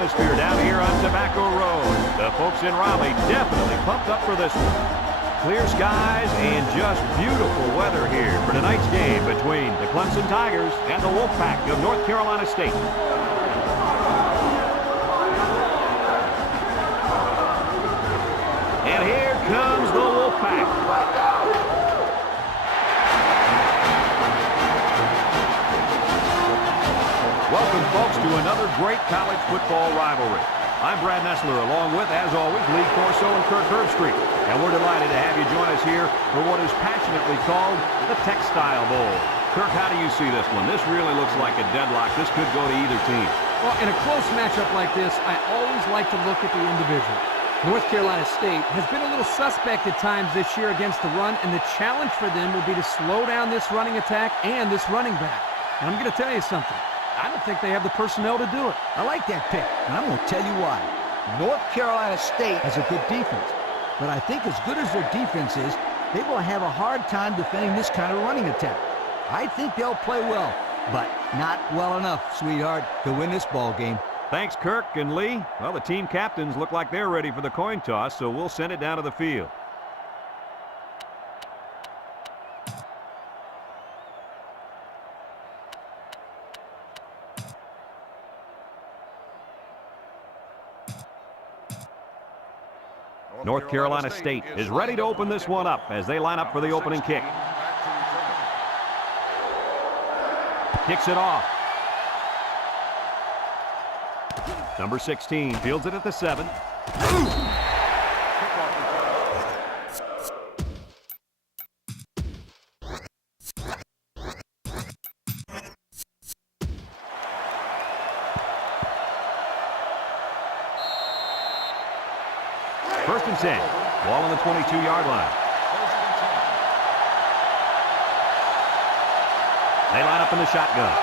atmosphere down here on Tobacco Road. The folks in Raleigh definitely pumped up for this one. Clear skies and just beautiful weather here for tonight's game between the Clemson Tigers and the Wolfpack of North Carolina State. And here comes the Wolfpack. Welcome, folks, to another great college football rivalry. I'm Brad Nessler, along with, as always, Lee Corso and Kirk Herbstreit. And we're delighted to have you join us here for what is passionately called the Textile Bowl. Kirk, how do you see this one? This really looks like a deadlock. This could go to either team. Well, in a close matchup like this, I always like to look at the individual. North Carolina State has been a little suspect at times this year against the run, and the challenge for them will be to slow down this running attack and this running back. And I'm going to tell you something. I don't think they have the personnel to do it. I like that pick, and I'm going to tell you why. North Carolina State has a good defense, but I think as good as their defense is, they will have a hard time defending this kind of running attack. I think they'll play well, but not well enough, sweetheart, to win this ball game. Thanks, Kirk and Lee. Well, the team captains look like they're ready for the coin toss, so we'll send it down to the field. North Carolina State is ready to open this one up as they line up for the opening kick. Kicks it off. Number 16 fields it at the 7. First and 10. Ball on the 22-yard line. They line up in the shotgun.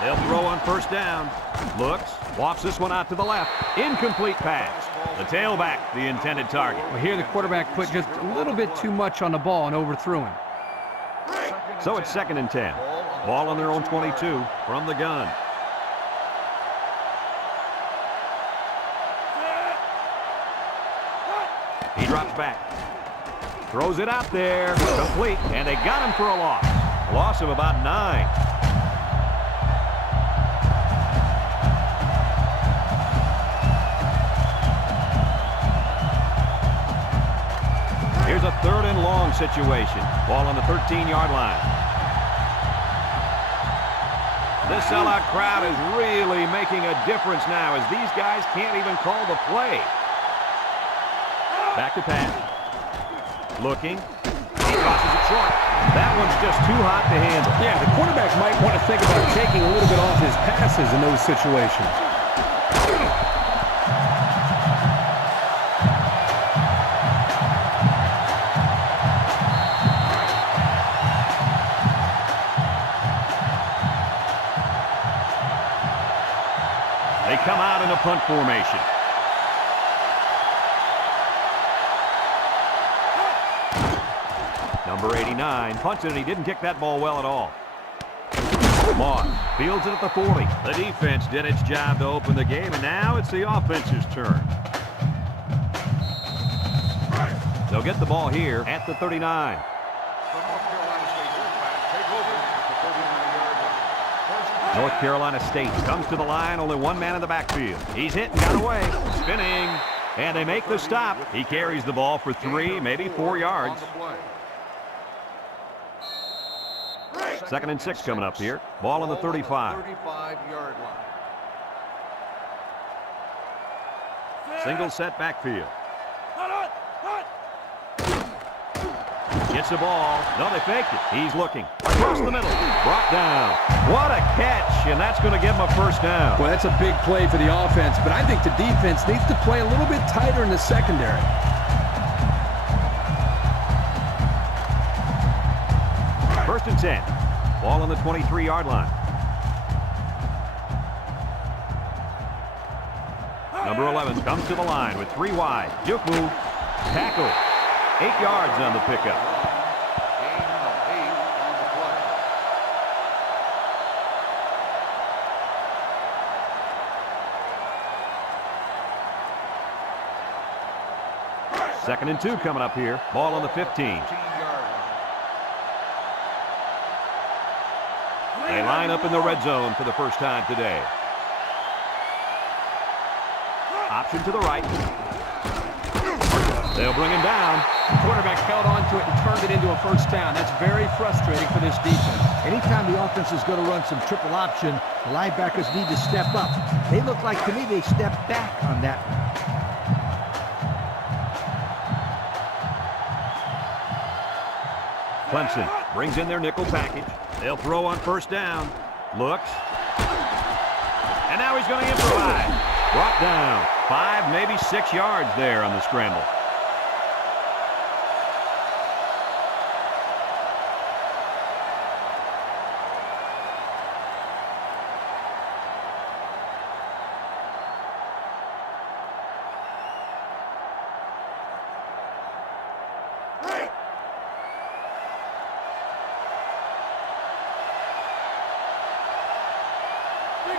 They'll throw on first down. Looks, wafts this one out to the left. Incomplete pass. The tailback, the intended target. Well, here the quarterback put just a little bit too much on the ball and overthrew him. So it's second and 10. Ball on their own 22 from the gun. He drops back. Throws it out there. Complete. And they got him for a loss. A loss of about 9. Here's a third and long situation. Ball on the 13-yard line. This sellout crowd is really making a difference now as these guys can't even call the play. Back to pass. Looking. He crosses it short. That one's just too hot to handle. Yeah, the quarterback might want to think about taking a little bit off his passes in those situations. They come out in a punt formation. Number 89 punts it, and he didn't kick that ball well at all. Moss fields it at the 40. The defense did its job to open the game, and now it's the offense's turn. They'll get the ball here at the 39. North Carolina State comes to the line, only one man in the backfield. He's hit and got away, spinning, and they make the stop. He carries the ball for 3, maybe 4 yards. Second and 6 coming up here. Ball on the 35. 35-yard line. Single set backfield. Gets the ball. No, they faked it. He's looking. Across the middle. Brought down. What a catch, and that's going to give him a first down. Well, that's a big play for the offense, but I think the defense needs to play a little bit tighter in the secondary. First and 10. Ball on the 23-yard line. Number 11 comes to the line with 3 wide. Juke move. Tackle. 8 yards on the pickup. Gain of 8 on the play. 2nd and 2 coming up here. Ball on the 15. 15-yard line. They line up in the red zone for the first time today. Option to the right. They'll bring him down. The quarterback held on to it and turned it into a first down. That's very frustrating for this defense. Anytime the offense is going to run some triple option, the linebackers need to step up. They look like, to me, they stepped back on that one. Clemson brings in their nickel package. They'll throw on first down. Looks. And now he's going to improvise. Brought down. 5, maybe 6 yards there on the scramble.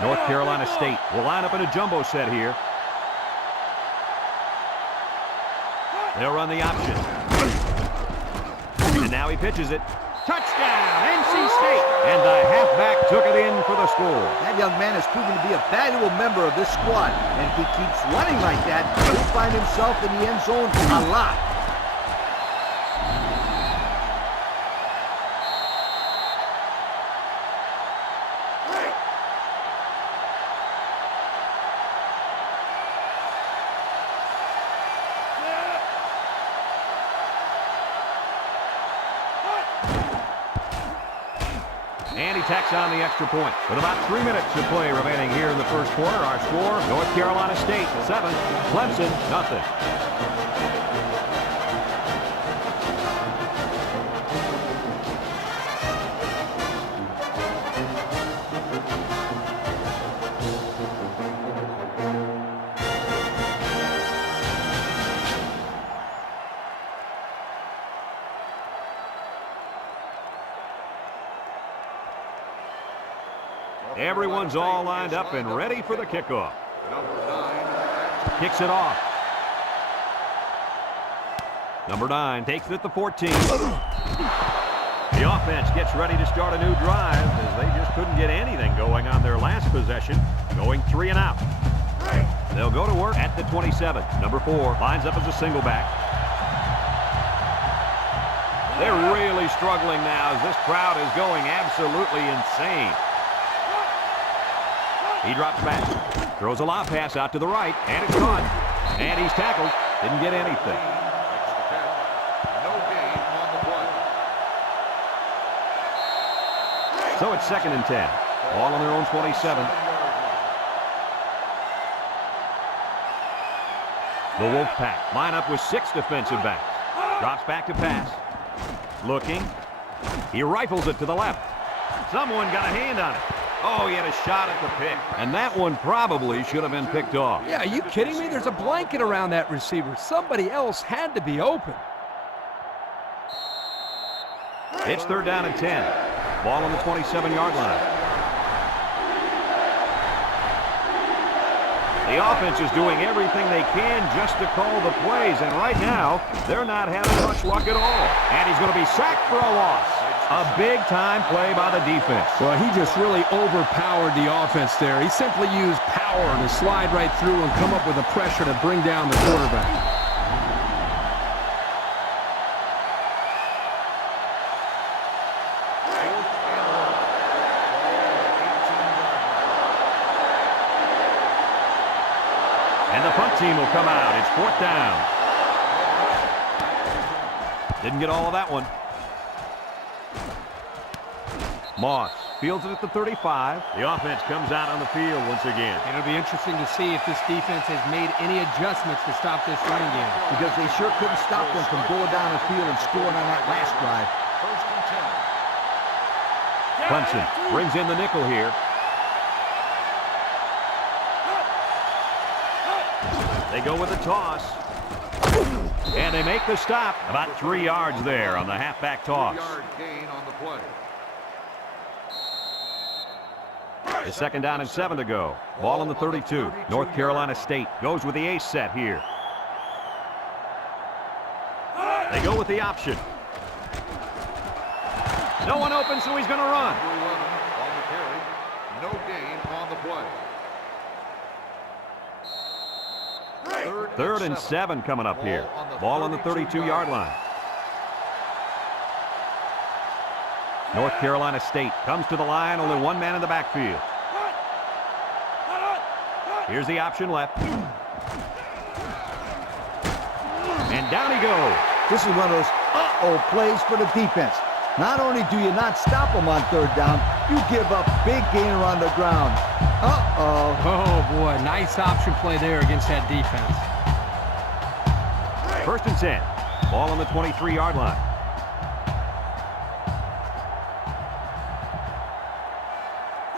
North Carolina State will line up in a jumbo set here. They'll run the option. And now he pitches it. Touchdown, NC State. And the halfback took it in for the score. That young man has proven to be a valuable member of this squad. And if he keeps running like that, he'll find himself in the end zone a lot. And he tacks on the extra point. With about 3 minutes to play remaining here in the first quarter, our score, North Carolina State 7, Clemson nothing. Everyone's all lined up and ready for the kickoff. Number 9. Kicks it off. Number 9 takes it at the 14. The offense gets ready to start a new drive as they just couldn't get anything going on their last possession, going 3 and out. They'll go to work at the 27. Number 4 lines up as a single back. They're really struggling now as this crowd is going absolutely insane. He drops back, throws a lob pass out to the right, and it's caught. And he's tackled. Didn't get anything. No gain on the play. So it's 2nd and 10. Ball on their own 27. The Wolfpack line up with 6 defensive backs. Drops back to pass. Looking. He rifles it to the left. Someone got a hand on it. Oh, he had a shot at the pick. And that one probably should have been picked off. Yeah, are you kidding me? There's a blanket around that receiver. Somebody else had to be open. It's 3rd down and 10. Ball on the 27-yard line. The offense is doing everything they can just to call the plays, and right now, they're not having much luck at all. And he's going to be sacked for a loss. A big-time play by the defense. Well, he just really overpowered the offense there. He simply used power to slide right through and come up with the pressure to bring down the quarterback. And the punt team will come out. It's 4th down. Didn't get all of that one. Moss fields it at the 35. The offense comes out on the field once again. It'll be interesting to see if this defense has made any adjustments to stop this running game. Because they sure couldn't stop them from going down the field and scoring on that last drive. 1st and 10. Clemson brings in the nickel here. They go with a toss. And they make the stop. About 3 yards there on the halfback toss. 2-yard gain on the play. It's 2nd down and 7 to go. Ball on the 32. North Carolina State goes with the ace set here. They go with the option. No one open, so he's going to run. Number 11 on the carry. No gain on the play. Third and 7 coming up here. Ball on the 32-yard line. North Carolina State comes to the line, only one man in the backfield. Here's the option left. And down he goes. This is one of those uh-oh plays for the defense. Not only do you not stop them on third down, you give up big gainer on the ground. Uh-oh. Oh, boy. Nice option play there against that defense. First and 10. Ball on the 23-yard line.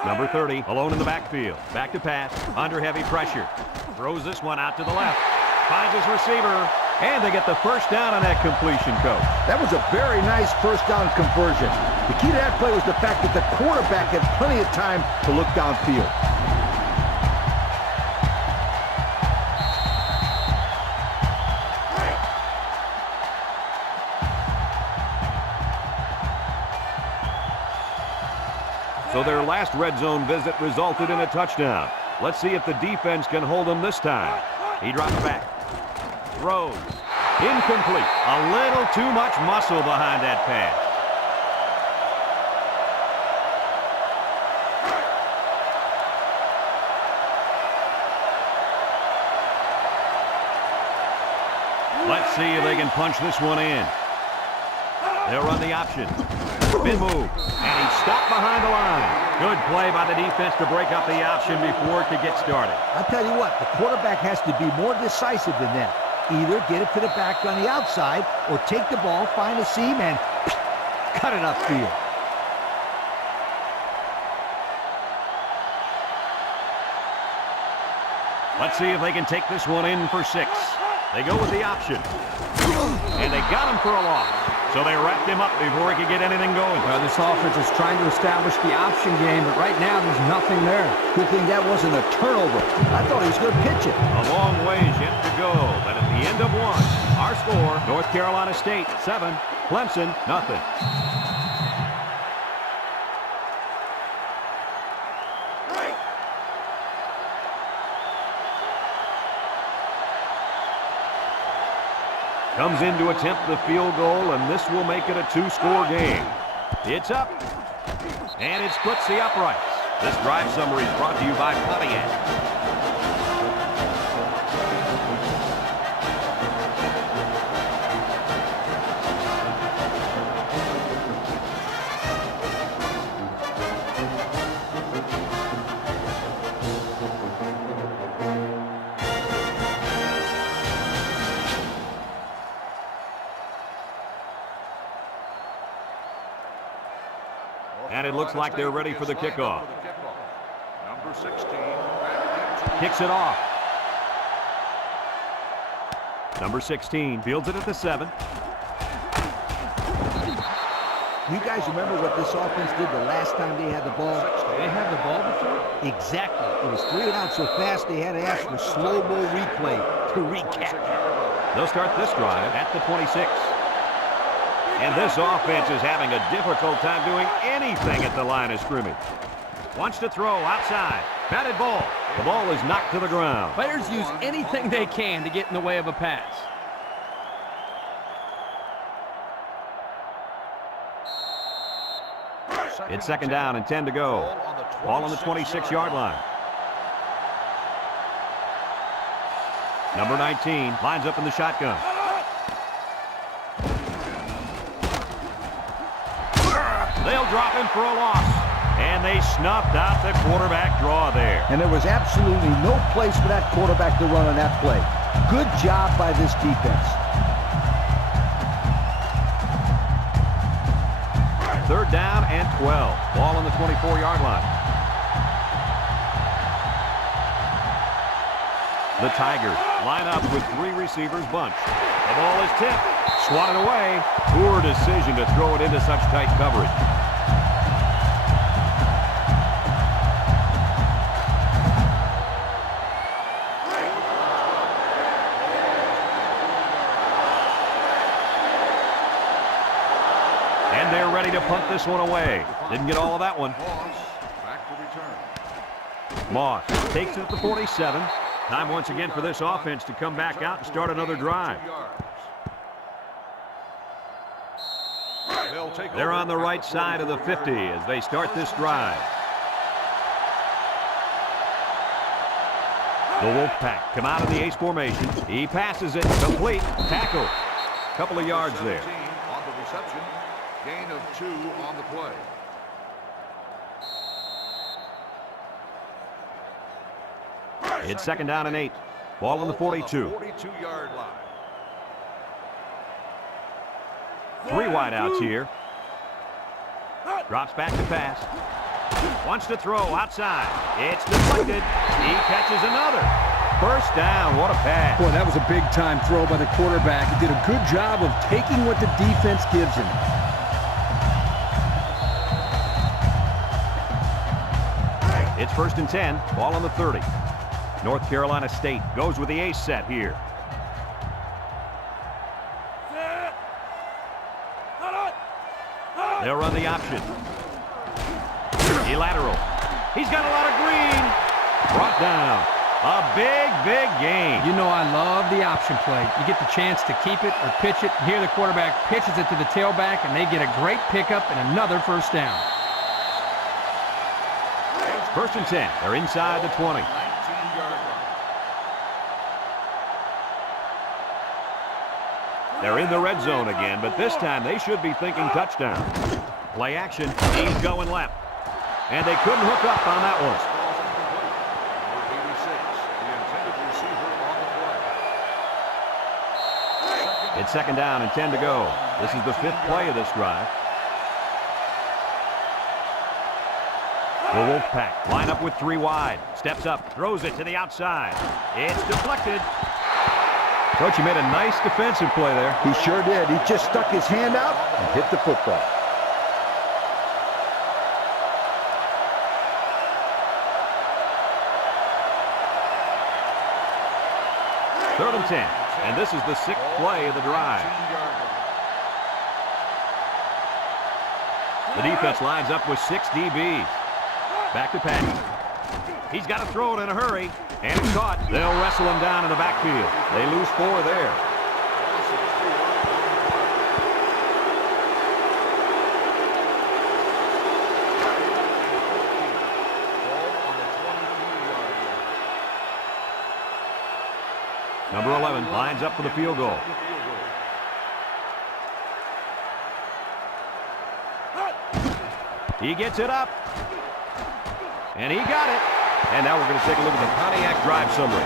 Number 30, alone in the backfield. Back to pass, under heavy pressure. Throws this one out to the left. Finds his receiver, and they get the first down on that completion, Coach. That was a very nice first down conversion. The key to that play was the fact that the quarterback had plenty of time to look downfield. So their last red zone visit resulted in a touchdown. Let's see if the defense can hold him this time. He drops back. Throws. Incomplete. A little too much muscle behind that pass. Let's see if they can punch this one in. They'll run the option. Spin move. And he stopped behind the line. Good play by the defense to break up the option before it could get started. I'll tell you what, the quarterback has to be more decisive than that. Either get it to the back on the outside or take the ball, find a seam, and cut it upfield. Let's see if they can take this one in for 6. They go with the option. And they got him for a loss. So they wrapped him up before he could get anything going. Well, this offense is trying to establish the option game, but right now there's nothing there. Good thing that wasn't a turnover. I thought he was going to pitch it. A long ways yet to go, but at the end of one, our score, North Carolina State 7, Clemson nothing. Comes in to attempt the field goal, and this will make it a 2-score game. It's up, and it splits the uprights. This drive summary is brought to you by Pontiac. And it looks like they're ready for the kickoff. Number 16. back Kicks it off. Number 16 fields it at the 7. You guys remember what this offense did the last time they had the ball? They had the ball before? Exactly. It was 3 and out so fast they had to ask for slow-mo replay to recap. They'll start this drive at the 26. And this offense is having a difficult time doing anything at the line of scrimmage. Wants to throw outside. Batted ball. The ball is knocked to the ground. Players use anything they can to get in the way of a pass. It's second down and 10 to go. Ball on the 26-yard line. Number 19 lines up in the shotgun. They'll drop him for a loss. And they snuffed out the quarterback draw there. And there was absolutely no place for that quarterback to run on that play. Good job by this defense. Third down and 12. Ball on the 24-yard line. The Tigers line up with 3 receivers bunched. The ball is tipped. Swatted away. Poor decision to throw it into such tight coverage. And they're ready to punt this one away. Didn't get all of that one. Back to return. Moss takes it at the 47. Time once again for this offense to come back out and start another drive. They're on the right side of the 50 as they start this drive. The Wolfpack come out of the ace formation. He passes it complete. Tackle. Couple of yards there. On the reception. Gain of 2 on the play. It's 2nd down and 8. Ball on the 42. 42-yard line. 3 wide outs here. Drops back to pass. Wants to throw outside. It's deflected. He catches another. First down. What a pass. Boy, that was a big-time throw by the quarterback. He did a good job of taking what the defense gives him. It's 1st and 10. Ball on the 30. North Carolina State goes with the ace set here. They'll run the option. Lateral. He's got a lot of green. Brought down. A big, big gain. You know I love the option play. You get the chance to keep it or pitch it. Here the quarterback pitches it to the tailback, and they get a great pickup and another first down. 1st and 10. They're inside the 20. 19-yard line. They're in the red zone again, but this time they should be thinking touchdown. Play action. He's going left. And they couldn't hook up on that one. Number 86, the intended receiver on the play. It's 2nd down and 10 to go. This is the 5th play of this drive. The Wolfpack line up with 3 wide. Steps up, throws it to the outside. It's deflected. Coach, he made a nice defensive play there. He sure did. He just stuck his hand out and hit the football. Third and 10, and this is the 6th play of the drive. The defense lines up with 6 DBs. Back to Patty. He's got to throw it in a hurry, and it's caught. They'll wrestle him down in the backfield. They lose 4 there. Number 11 lines up for the field goal. He gets it up. And he got it. And now we're going to take a look at the Pontiac drive summary.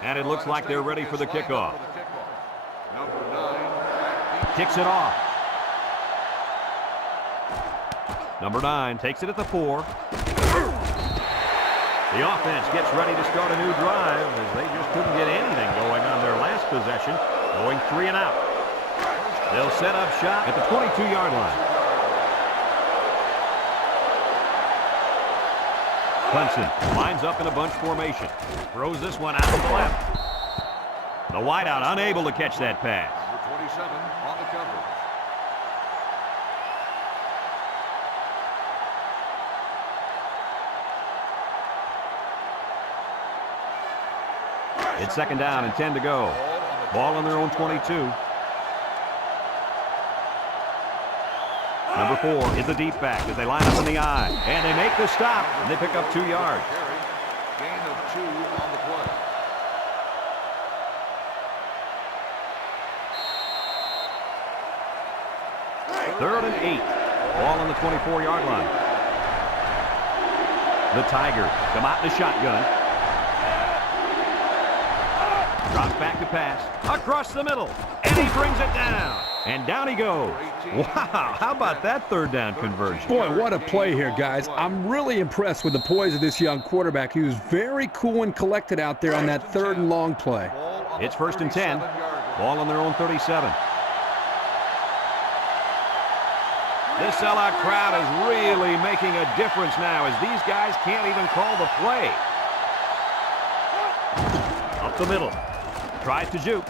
And it looks like they're ready for the kickoff. Number 9. Kicks it off. Number 9 takes it at the 4. The offense gets ready to start a new drive as they just couldn't get anything going on their last possession, going 3 and out. They'll set up shop at the 22-yard line. Clemson lines up in a bunch formation. Throws this one out to the left. The wideout unable to catch that pass. Number 27 on the coverage. It's 2nd down and 10 to go. Ball on their own 22. Number 4 is the deep back as they line up in the eye. And they make the stop, and they pick up 2 yards. Gain of 2 on the play. Third and 8. Ball on the 24-yard line. The Tigers come out in the shotgun. Drops back to pass. Across the middle. And he brings it down. And down he goes. Wow, how about that third down conversion? Boy, what a play here, guys. I'm really impressed with the poise of this young quarterback. He was very cool and collected out there on that third and long play. It's 1st and 10. Ball on their own 37. This sellout crowd is really making a difference now as these guys can't even call the play. Up the middle. Tries to juke.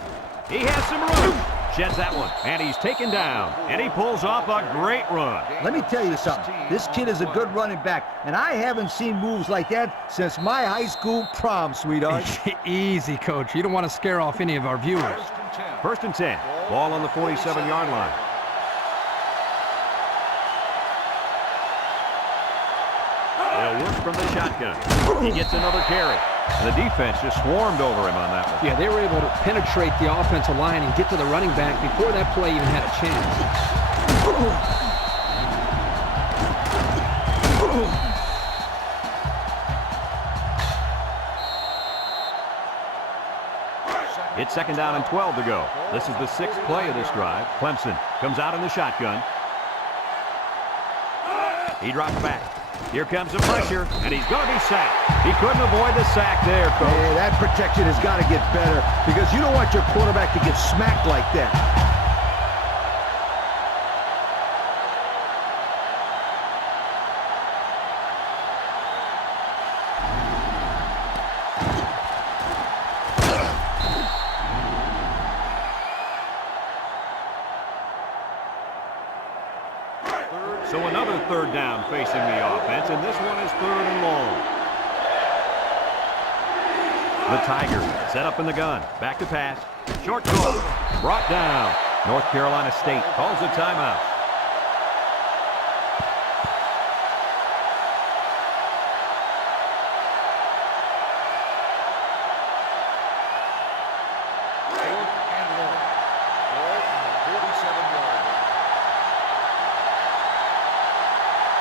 He has some room. Sheds that one. And he's taken down. And he pulls off a great run. Let me tell you something. This kid is a good running back, and I haven't seen moves like that since my high school prom, sweetheart. Easy, Coach. You don't want to scare off any of our viewers. 1st and 10. Ball on the 47-yard line. They'll work from the shotgun. He gets another carry. And the defense just swarmed over him on that one. Yeah, they were able to penetrate the offensive line and get to the running back before that play even had a chance. It's 2nd down and 12 to go. This is the 6th play of this drive. Clemson comes out in the shotgun. He drops back. Here comes the pressure, and he's going to be sacked. He couldn't avoid the sack there, Coach. Yeah, that protection has got to get better because you don't want your quarterback to get smacked like that. So another 3rd down facing the offense, and this one is 3rd and long. The Tigers set up in the gun. Back to pass. Short goal. Brought down. North Carolina State calls a timeout.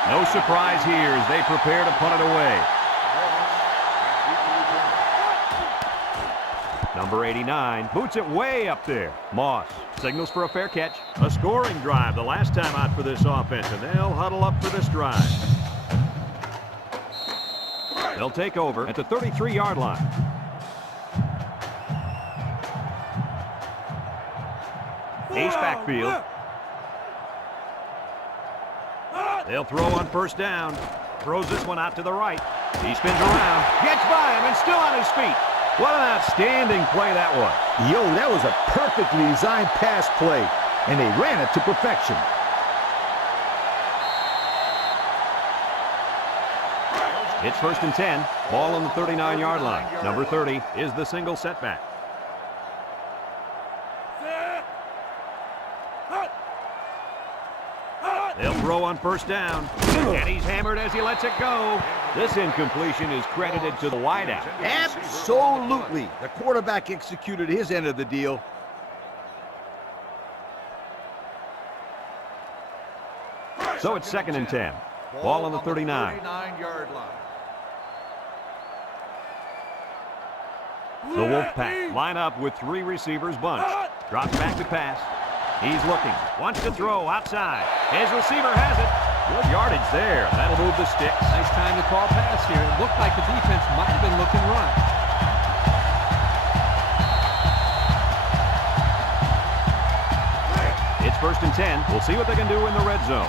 No surprise here as they prepare to punt it away. Number 89 boots it way up there. Moss signals for a fair catch. A scoring drive the last time out for this offense, and they'll huddle up for this drive. They'll take over at the 33-yard line. Ace backfield. They'll throw on 1st down. Throws this one out to the right. He spins around, gets by him, and still on his feet. What an outstanding play that was. Yo, that was a perfectly designed pass play, and they ran it to perfection. It's 1st and 10. Ball on the 39-yard line. Number 30 is the single setback. They'll throw on 1st down. And he's hammered as he lets it go. This incompletion is credited to the wideout. Absolutely. The quarterback executed his end of the deal. So it's 2nd and 10. Ball on the 39. 39-yard line. The Wolfpack line up with 3 receivers bunched. Drops back to pass. He's looking. Wants to throw outside. His receiver has it. Good yardage there. That'll move the sticks. Nice time to call pass here. It looked like the defense might have been looking run. It's 1st and 10. We'll see what they can do in the red zone.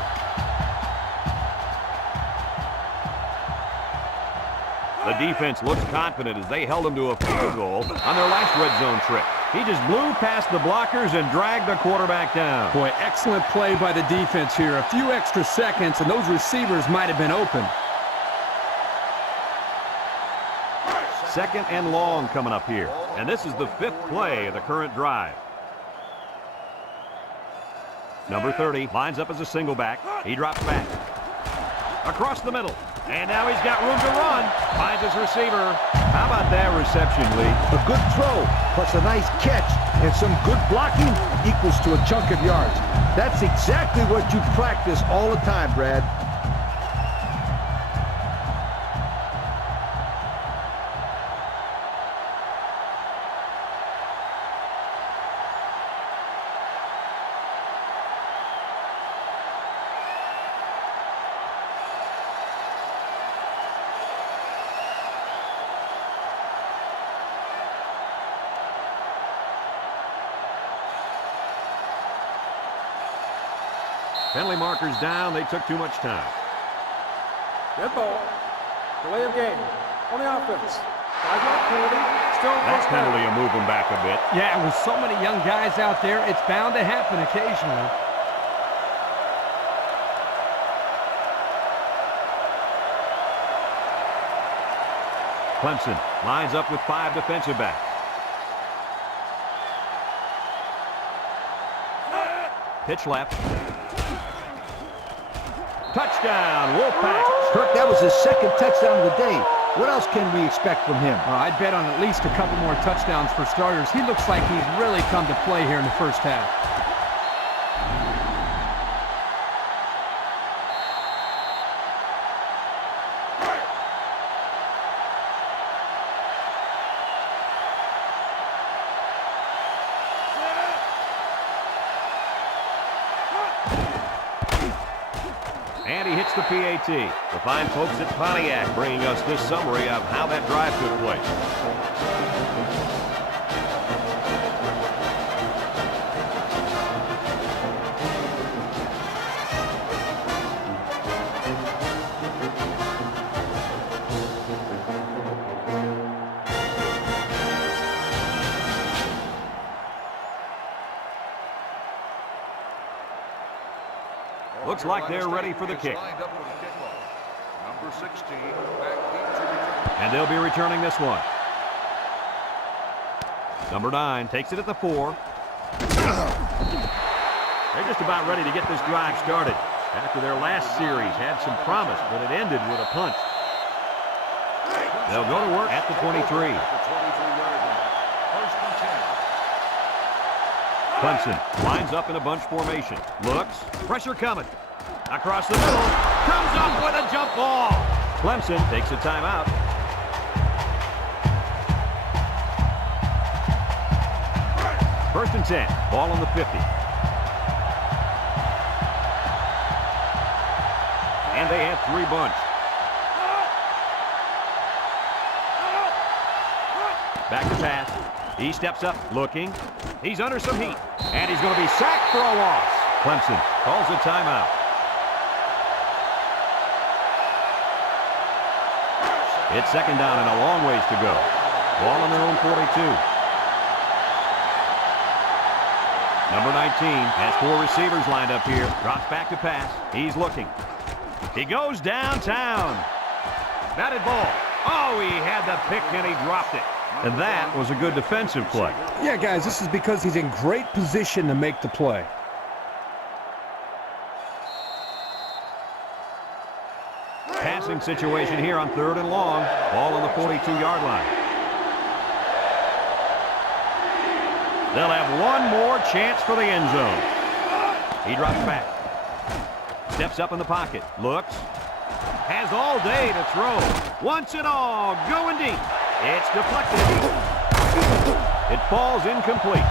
The defense looks confident as they held them to a field goal on their last red zone trip. He just blew past the blockers and dragged the quarterback down. Boy, excellent play by the defense here. A few extra seconds, and those receivers might have been open. 2nd and long coming up here. And this is the 5th play of the current drive. Number 30 lines up as a single back. He drops back. Across the middle. And now he's got room to run. Finds his receiver. How about that reception, Lee? A good throw, plus a nice catch, and some good blocking equals to a chunk of yards. That's exactly what you practice all the time, Brad. Penalty markers down. They took too much time. Dead ball. Delay of game. On the offense. 5-yard penalty. Still That penalty will move them back a bit. Yeah, with so many young guys out there, it's bound to happen occasionally. Clemson lines up with 5 defensive backs. Pitch left. Touchdown, Wolfpack. Kirk, that was his second touchdown of the day. What else can we expect from him? I'd bet on at least a couple more touchdowns for starters. He looks like he's really come to play here in the first half. And he hits the PAT. The fine folks at Pontiac bringing us this summary of how that drive took place. Looks like they're ready for the kick. Number 16, back deep to return. And they'll be returning this one. Number 9 takes it at the 4. They're just about ready to get this drive started. After their last series had some promise, but it ended with a punt. They'll go to work at the 23. At the 23-yard line. First and 10. Clemson lines up in a bunch formation. Looks. Pressure coming. Across the middle. Comes up with a jump ball. Clemson takes a timeout. First and 10. Ball on the 50. And they have 3 bunch. Back to pass. He steps up, looking. He's under some heat. And he's going to be sacked for a loss. Clemson calls a timeout. It's second down and a long ways to go. Ball on their own 42. Number 19 has 4 receivers lined up here. Drops back to pass. He's looking. He goes downtown. Batted ball. Oh, he had the pick and he dropped it. And that was a good defensive play. Yeah, guys, this is because he's in great position to make the play. Passing situation here on 3rd and long. Ball on the 42-yard line. They'll have one more chance for the end zone. He drops back. Steps up in the pocket. Looks. Has all day to throw. Wants it all. Going deep. It's deflected. It falls incomplete.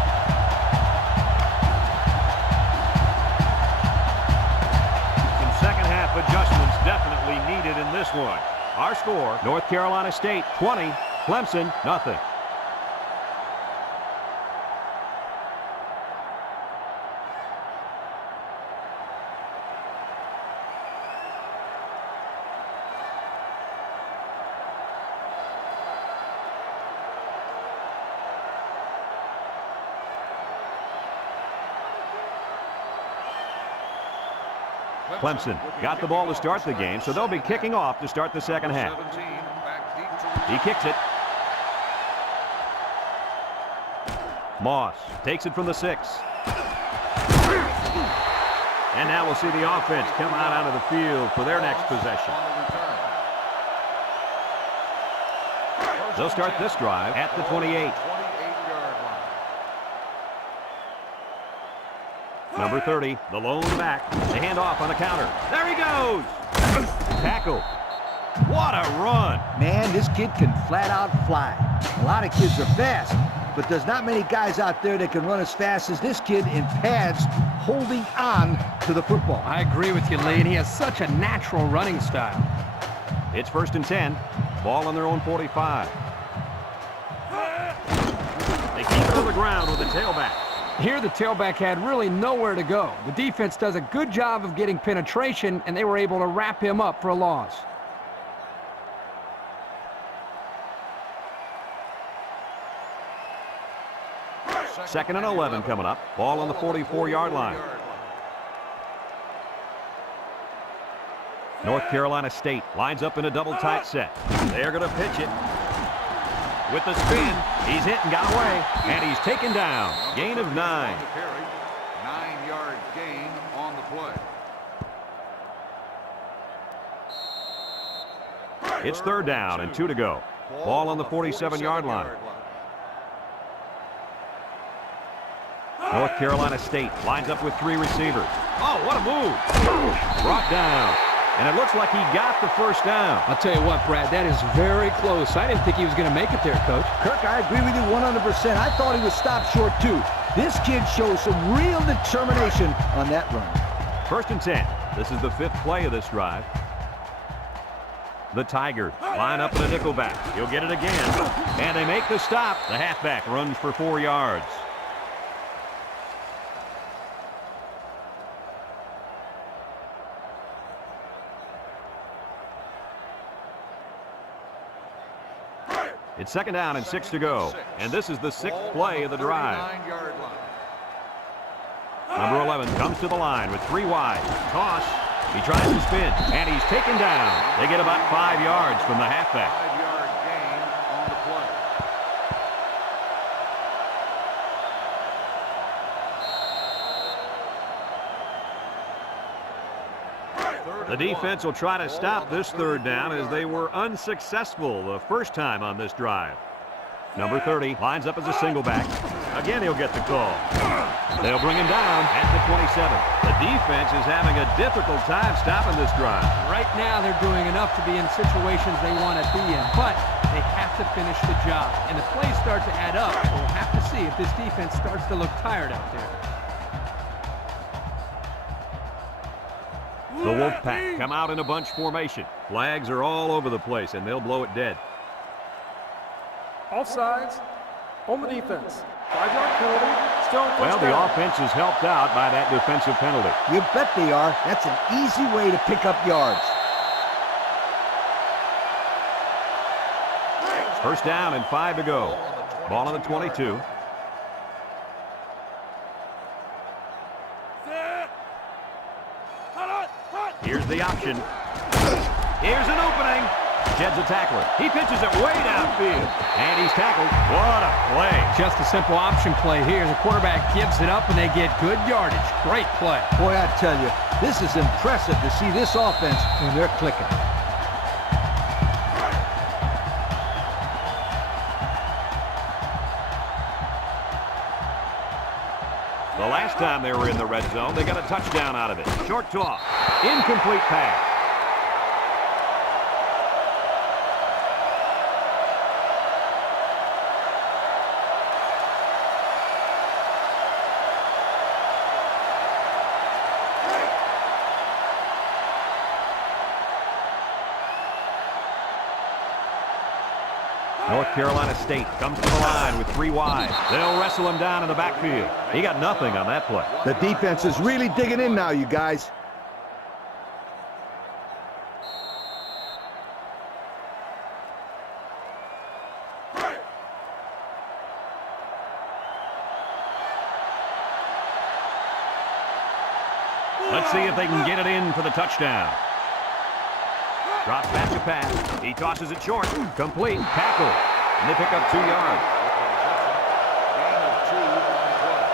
Some second-half adjustments definitely needed in this one. Our score, North Carolina State 20, Clemson nothing. Clemson got the ball to start the game, so they'll be kicking off to start the second half. 17, back deep to return. He kicks it. Moss takes it from the 6. And now we'll see the offense come out onto the field for their next possession. On the return. They'll start this drive at the 28. 28-yard line. Number 30, the lone back. The handoff on the counter. There he goes. Tackle. What a run. Man, this kid can flat out fly. A lot of kids are fast, but there's not many guys out there that can run as fast as this kid in pads holding on to the football. I agree with you, Lee, and he has such a natural running style. It's first and 10. Ball on their own 45. They keep it on the ground with the tailback. Here, the tailback had really nowhere to go. The defense does a good job of getting penetration, and they were able to wrap him up for a loss. Second and 11 coming up. Ball on the 44-yard line. North Carolina State lines up in a double tight set. They're going to pitch it. With the spin, he's hit and got away, and he's taken down. Gain of 9. 9-yard gain on the play. It's third down and 2 to go. Ball on the 47-yard line. North Carolina State lines up with 3 receivers. Oh, what a move. Brought down. And it looks like he got the first down. I'll tell you what, Brad, that is very close. I didn't think he was going to make it there, Coach. Kirk, I agree with you 100%. I thought he was stopped short, too. This kid shows some real determination on that run. First and 10. This is the 5th play of this drive. The Tigers line up in a nickelback. He'll get it again. And they make the stop. The halfback runs for 4 yards. It's second down and 6 to go. And this is the 6th play of the drive. Number 11 comes to the line with 3 wide. Toss. He tries to spin, and he's taken down. They get about 5 yards from the halfback. 5-yard gain on the play. The defense will try to stop this third down as they were unsuccessful the first time on this drive. Number 30 lines up as a single back. Again, he'll get the call. They'll bring him down at the 27. The defense is having a difficult time stopping this drive. Right now, they're doing enough to be in situations they want to be in, but they have to finish the job. And the plays start to add up, so we'll have to see if this defense starts to look tired out there. The Wolfpack come out in a bunch formation. Flags are all over the place, and they'll blow it dead. Offsides on the defense. 5-yard penalty. Still first Well, the down. offense is helped out by that defensive penalty. You bet they are. That's an easy way to pick up yards. First down and 5 to go. Ball on the 22. Here's the option. Here's an opening. Jed's a tackler. He pitches it way downfield. And he's tackled. What a play. Just a simple option play here. The quarterback gives it up, and they get good yardage. Great play. Boy, I tell you, this is impressive to see this offense when they're clicking. The last time they were in the red zone, they got a touchdown out of it. Short toss. Incomplete pass. North Carolina State comes to the line with 3 wide. They'll wrestle him down in the backfield. He got nothing on that play. The defense is really digging in now, you guys. Let's see if they can get it in for the touchdown. Drops back to pass. He tosses it short. Complete. Tackle. And they pick up 2 yards. Gain of 2 on the play.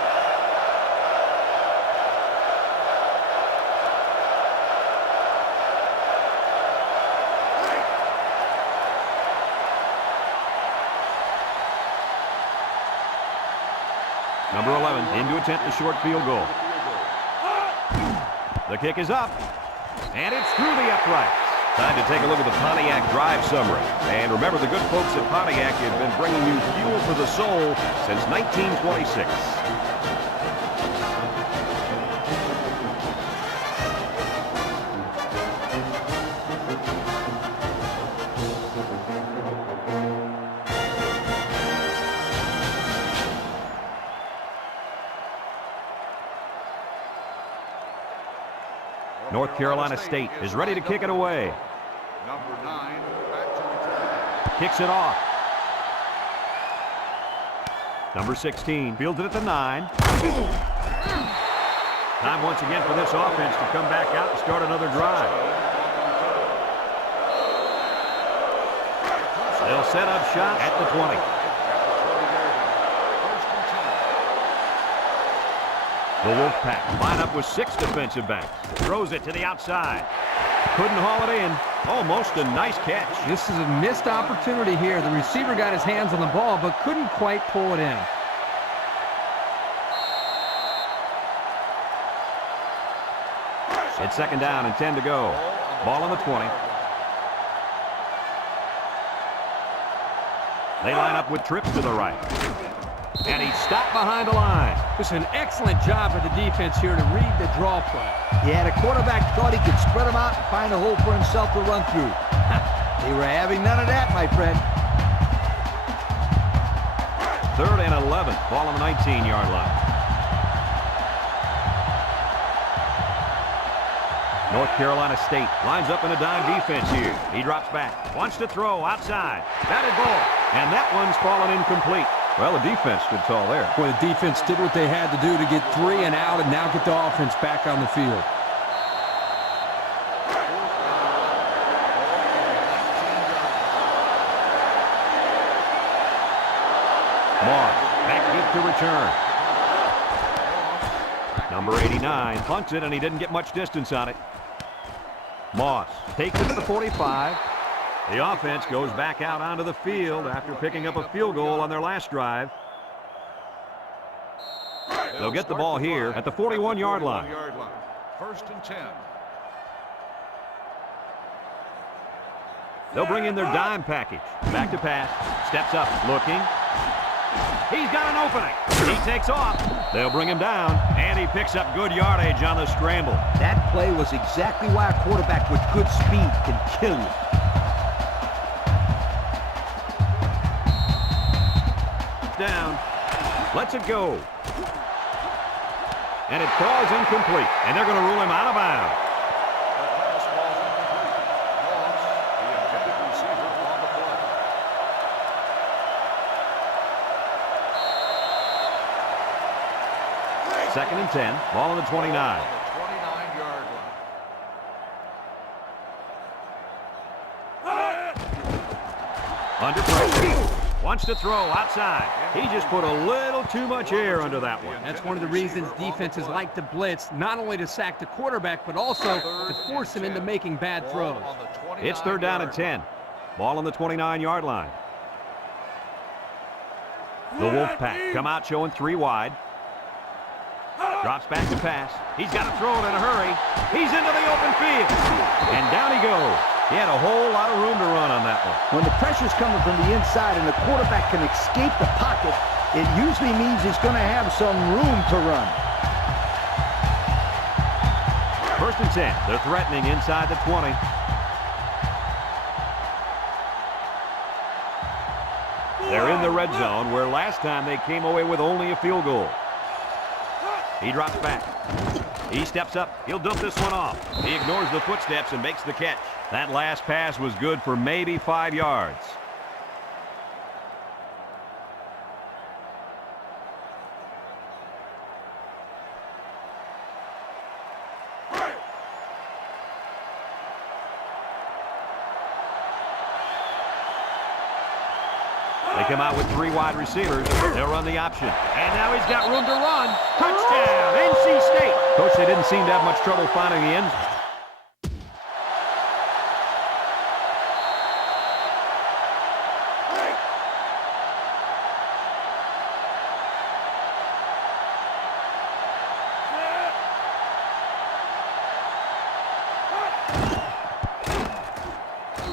Number 11 in to attempt the short field goal. The kick is up. And it's through the uprights. Time to take a look at the Pontiac drive summary. And remember, the good folks at Pontiac have been bringing you fuel for the soul since 1926. North Carolina State is ready to kick it away. Number 9, back to return. Kicks it off. Number 16 fields it at the 9. Time once again for this offense to come back out and start another drive. They'll set up shop at the 20. The Wolfpack line up with 6 defensive backs. Throws it to the outside. Couldn't haul it in. Almost a nice catch. This is a missed opportunity here. The receiver got his hands on the ball, but couldn't quite pull it in. It's 2nd down and 10 to go. Ball on the 20. They line up with trips to the right. And he's stopped behind the line. This is an excellent job of the defense here to read the draw play. Yeah, the quarterback thought he could spread them out and find a hole for himself to run through. They were having none of that, my friend. 3rd and 11. Ball on the 19-yard line. North Carolina State lines up in a dime defense here. He drops back. Wants to throw outside. Batted ball. And that one's fallen incomplete. Well, the defense stood tall there. Well, the defense did what they had to do to get 3 and out and now get the offense back on the field. Moss back deep to return. Number 89 punts it, and he didn't get much distance on it. Moss takes it to the 45. The offense goes back out onto the field after picking up a field goal on their last drive. They'll get the ball here at the 41-yard line. 1st and 10. They'll bring in their dime package. Back to pass. Steps up. Looking. He's got an opening. He takes off. They'll bring him down. And he picks up good yardage on the scramble. That play was exactly why a quarterback with good speed can kill you. Down. Lets it go. And it falls incomplete. And they're going to rule him out of bounds. The pass falls incomplete. Moss, the intended receiver on the play. Second and 10. Ball on the 29. 29-yard line. Under pressure. Wants to throw outside. He just put a little too much air under that one. That's one of the reasons defenses like to blitz, not only to sack the quarterback, but also to force him into making bad throws. It's 3rd down and 10. Ball on the 29-yard line. The Wolfpack come out showing 3 wide. Drops back to pass. He's got to throw it in a hurry. He's into the open field. And down he goes. He had a whole lot of room to run on that one. When the pressure's coming from the inside and the quarterback can escape the pocket, it usually means he's going to have some room to run. 1st and 10. They're threatening inside the 20. They're in the red zone where last time they came away with only a field goal. He drops back. He steps up. He'll dump this one off. He ignores the footsteps and makes the catch. That last pass was good for maybe 5 yards. They come out with 3 wide receivers. They'll run the option. And now he's got room to run. Touchdown, NC State. Coach, they didn't seem to have much trouble finding the end.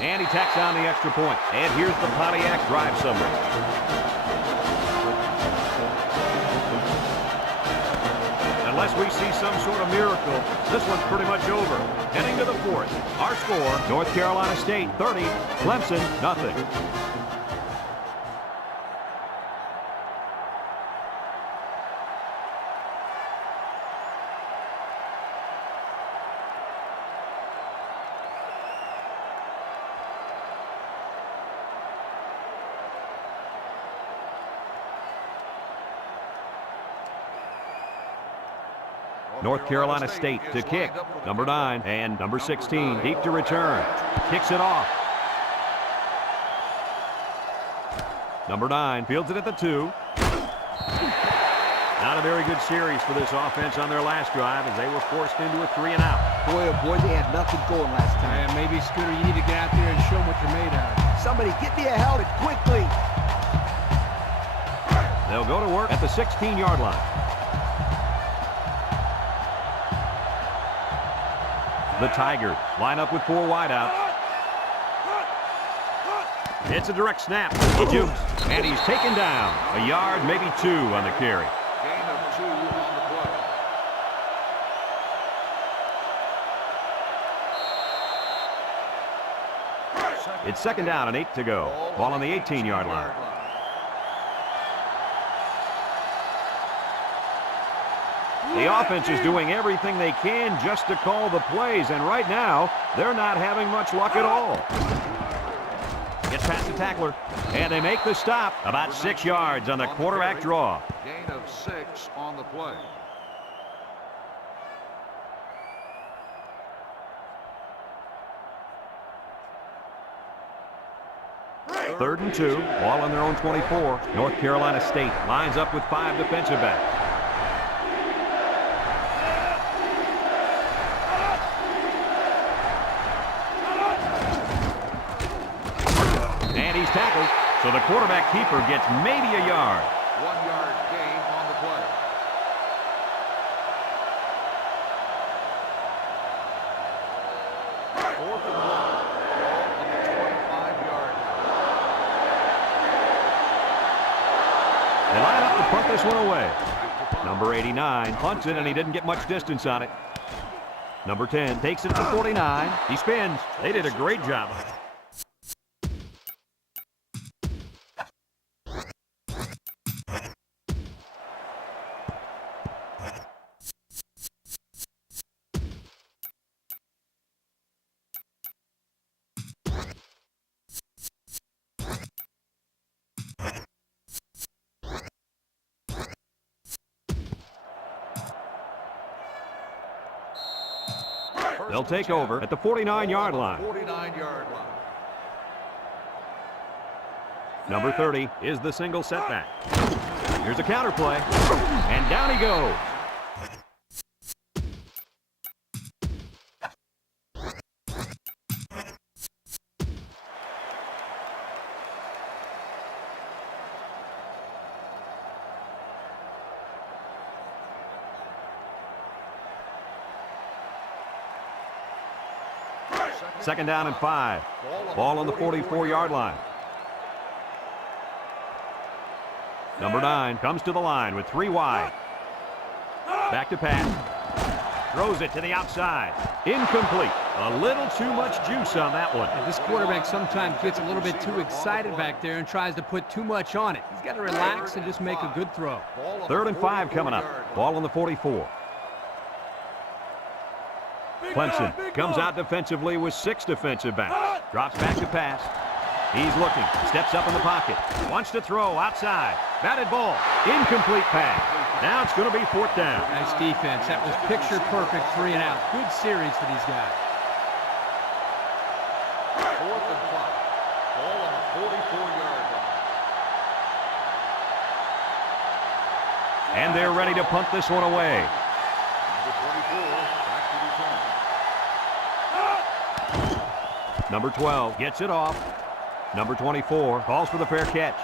And he tacks on the extra point. And here's the Pontiac drive summary. Unless we see some sort of miracle, this one's pretty much over. Heading to the 4th. Our score, North Carolina State 30, Clemson nothing. North Carolina State to kick. Number 9 and number 16 deep to return. Kicks it off. Number 9 fields it at the 2. Not a very good series for this offense on their last drive as they were forced into a 3-and-out. Boy, oh boy, they had nothing going last time. Yeah, maybe, Scooter, you need to get out there and show them what you're made out of. Somebody get me a helmet quickly. They'll go to work at the 16-yard line. The Tigers line up with 4 wideouts. It's a direct snap. He jukes, and he's taken down. A yard, maybe 2 on the carry. Gain of 2 on the play. It's second down and 8 to go. Ball on the 18-yard line. The offense is doing everything they can just to call the plays, and right now, they're not having much luck at all. Gets past the tackler, and they make the stop. About 6 yards on the quarterback draw. Gain of 6 on the play. Third and 2, ball on their own 24. North Carolina State lines up with 5 defensive backs. And he's tackled, so the quarterback keeper gets maybe a yard. 1-yard gain on the play. Fourth and 1. Ball on the 25-yard line. They line up to punt this one away. Number 89 punts it, and he didn't get much distance on it. Number 10 takes it to the 49. He spins. They did a great job of it. They'll take over at the 49-yard line. 49-yard line. Number 30 is the single setback. Here's a counter play, and down he goes. Second down and 5. Ball on the 44-yard line. Number 9 comes to the line with 3 wide. Back to pass. Throws it to the outside. Incomplete. A little too much juice on that one. This quarterback sometimes gets a little bit too excited back there and tries to put too much on it. He's got to relax and just make a good throw. Third and 5 coming up. Ball on the 44. Clemson comes out defensively with 6 defensive backs. Drops back to pass. He's looking. Steps up in the pocket. Wants to throw outside. Batted ball. Incomplete pass. Now it's going to be 4th down. Nice defense. That was picture perfect 3-and-out. Good series for these guys. 4th and 5. Ball on the 44-yard line. And they're ready to punt this one away. Number 24 back to return. Number 12 gets it off. Number 24 calls for the fair catch.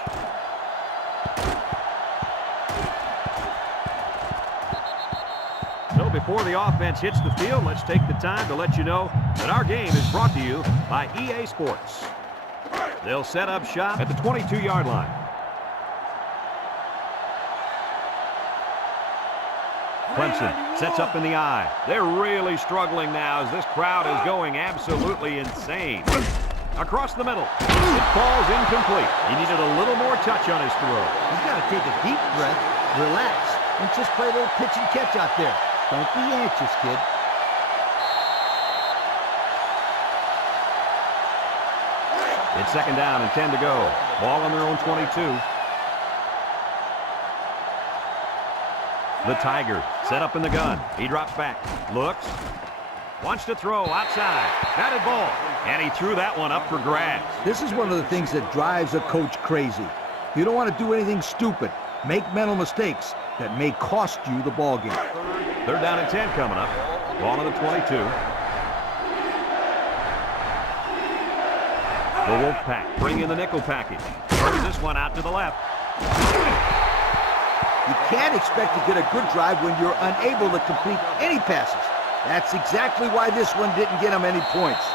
So before the offense hits the field, let's take the time to let you know that our game is brought to you by EA Sports. They'll set up shop at the 22-yard line. Clemson sets up in the eye. They're really struggling now as this crowd is going absolutely insane. Across the middle. It falls incomplete. He needed a little more touch on his throw. He's got to take a deep breath, relax, and just play a little pitch and catch out there. Don't be anxious, kid. It's second down and 10 to go. Ball on their own 22. The Tigers Set up in the gun. He drops back. Looks. Wants to throw outside. Batted ball. And he threw that one up for grabs. This is one of the things that drives a coach crazy. You don't want to do anything stupid. Make mental mistakes that may cost you the ball game. Third down and 10 coming up. Ball on the 22. The Wolfpack bring in the nickel package. Throws this one out to the left. You can't expect to get a good drive when you're unable to complete any passes. That's exactly why this one didn't get him any points.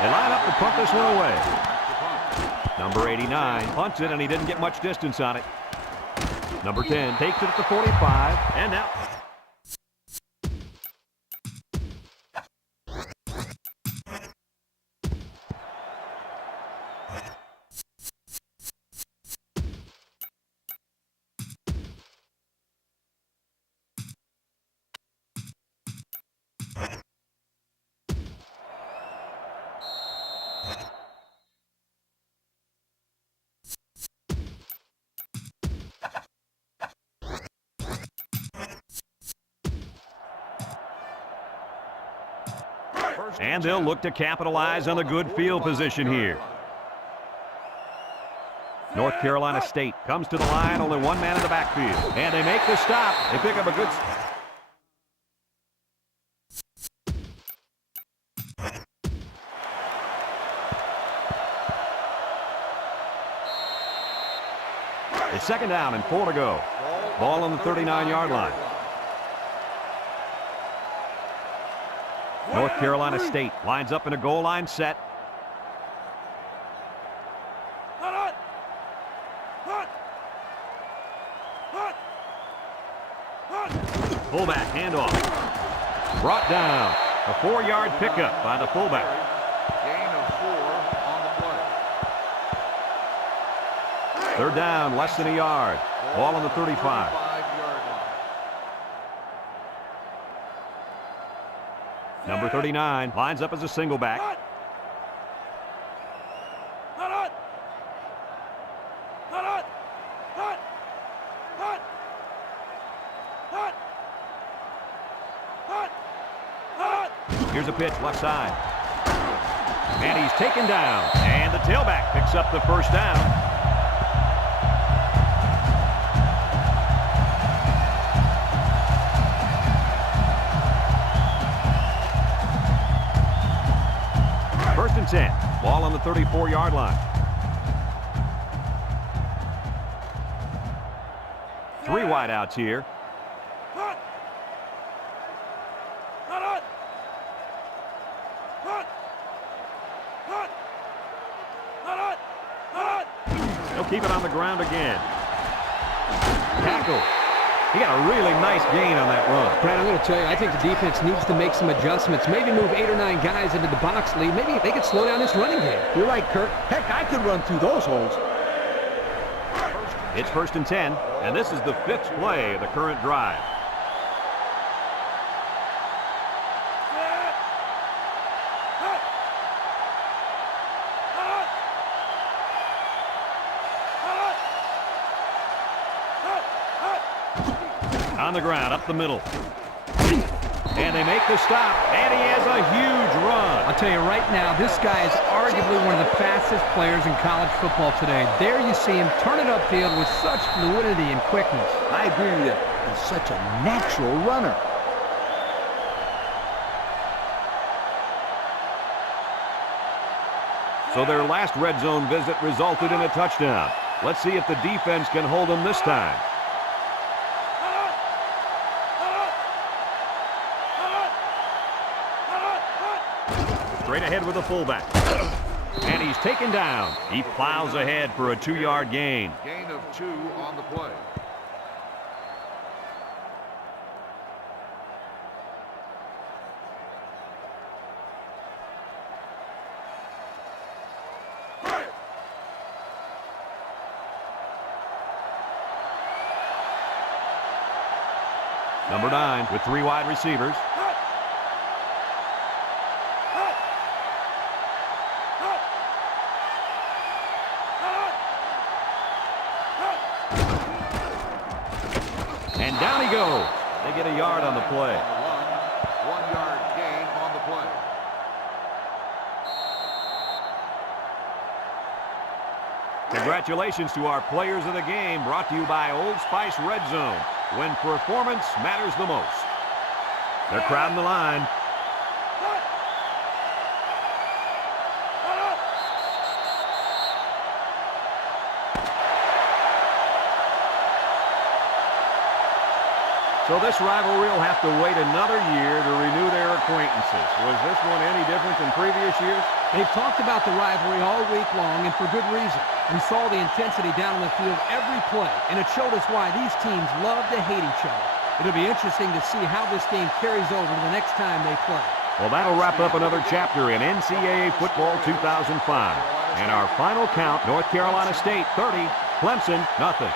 They line up to punt this one away. Number 89 punts it, and he didn't get much distance on it. Number 10 takes it at the 45, and now... And they'll look to capitalize on the good field position here. North Carolina State comes to the line, only one man in the backfield. And they make the stop. They pick up a good... It's second down and 4 to go. Ball on the 39-yard line. North Carolina State lines up in a goal line set. Fullback handoff. Brought down. A 4-yard pickup by the fullback. Gain of 4 on the play. Third down, less than a yard. Ball on the 35. Number 39 lines up as a single back. Here's a pitch left side. And he's taken down. And the tailback picks up the first down. First and 10. Ball on the 34-yard line. 3 wideouts here. He'll keep it on the ground again. Tackle. He got a really nice gain on that run. Brad, I'm going to tell you, I think the defense needs to make some adjustments. Maybe move 8 or 9 guys into the box lead. Maybe they could slow down this running game. You're right, Kirk. Heck, I could run through those holes. It's first and 10, and this is the 5th play of the current drive. On the ground, up the middle. And they make the stop, and he has a huge run. I'll tell you right now, this guy is arguably one of the fastest players in college football today. There you see him turn it upfield with such fluidity and quickness. I agree with you. He's such a natural runner. So their last red zone visit resulted in a touchdown. Let's see if the defense can hold them this time. Straight ahead with the fullback. And he's taken down. He plows ahead for a 2-yard gain. Gain of 2 on the play. Number 9 with 3 wide receivers. And down he goes. They get a yard on the play. 1 yard gain on the play. Congratulations to our players of the game, brought to you by Old Spice Red Zone, when performance matters the most. They're crowding the line. So this rivalry will have to wait another year to renew their acquaintances. Was this one any different than previous years? They've talked about the rivalry all week long, and for good reason. We saw the intensity down on the field every play, and it showed us why these teams love to hate each other. It'll be interesting to see how this game carries over the next time they play. Well, that'll wrap up another chapter in NCAA Football 2005. And our final count, North Carolina State 30, Clemson nothing.